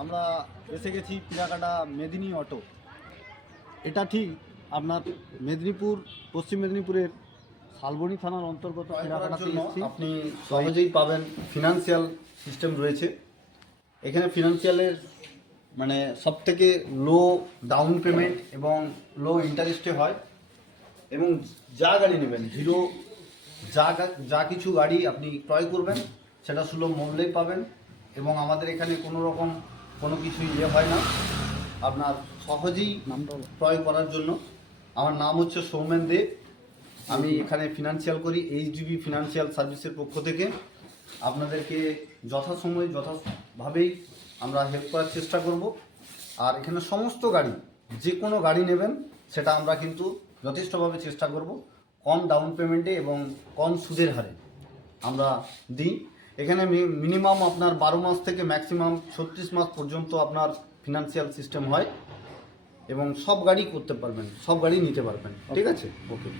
আমরা এসে গেছি পিরাকাটা মেদিনী অটো। এটা ঠিক আপনার মেদিনীপুর, পশ্চিম মেদিনীপুরের শালবনী থানার অন্তর্গত পিরাকাটাতে এসেছি। আপনি সহজেই পাবেন, ফিনান্সিয়াল সিস্টেম রয়েছে এখানে। ফিনান্সিয়ালের মানে সবথেকে লো ডাউন পেমেন্ট এবং লো ইন্টারেস্টে হয়, এবং যা গাড়ি নেবেন হিরো যা কিছু গাড়ি আপনি ক্রয় করবেন সেটা সুলভ মূল্যেই পাবেন। এবং আমাদের এখানে কোনো রকম কোনো কিছু হয় না, আপনার সহজেই ক্রয় করার জন্য। আমার নাম হচ্ছে সৌমেন দে, আমি এখানে ফিনান্সিয়াল করি এইচডিবি ফিনান্সিয়াল সার্ভিসের পক্ষ থেকে। আপনাদেরকে যথাসময়ে যথাভাবেই আমরা হেল্প করার চেষ্টা করব। আর এখানে সমস্ত গাড়ি, যে কোনো গাড়ি নেবেন সেটা আমরা কিন্তু যথেষ্টভাবে চেষ্টা করব কম ডাউন পেমেন্টে এবং কম সুদের হারে আমরা দিই। এখানে মিনিমাম আপনার 12 মাস থেকে ম্যাক্সিমাম 36 মাস পর্যন্ত আপনার ফিনান্সিয়াল সিস্টেম হয়, এবং সব গাড়ি করতে পারবেন, সব গাড়ি নিতে পারবেন। ঠিক আছে, ওকে।